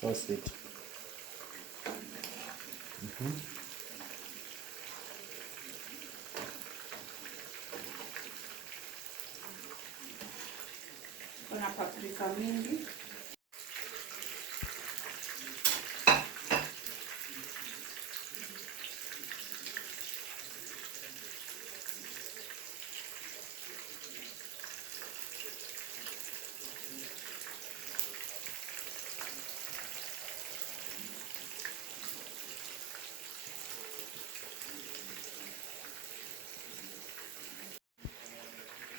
So sweet. Kuna paprika mingi.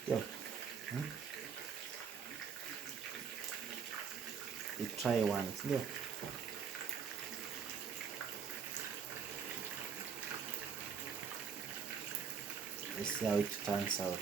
Yeah. You try once. Yeah. Let's see how it turns out.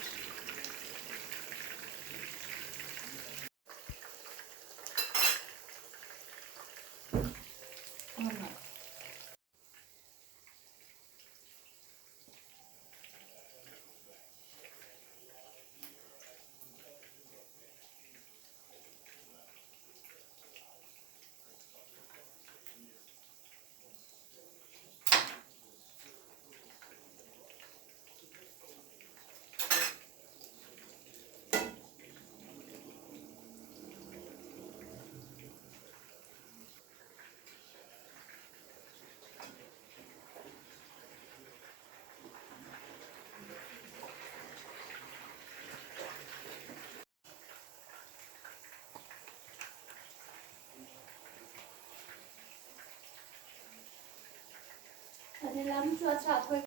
Adela mtu atakwe.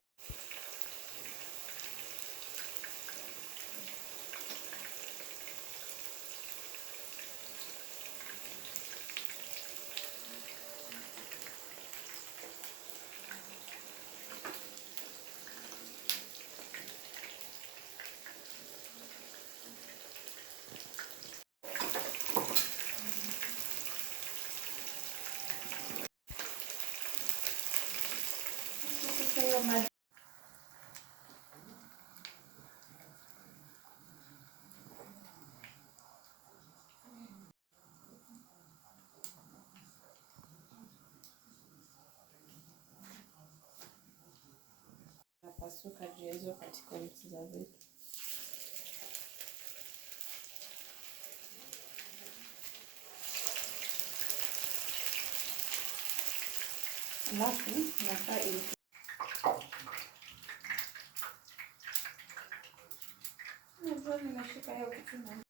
Napasuka juu ya hizo katika mchiza zetu. Alafu nafaa ili nimeshika hiyo kitu na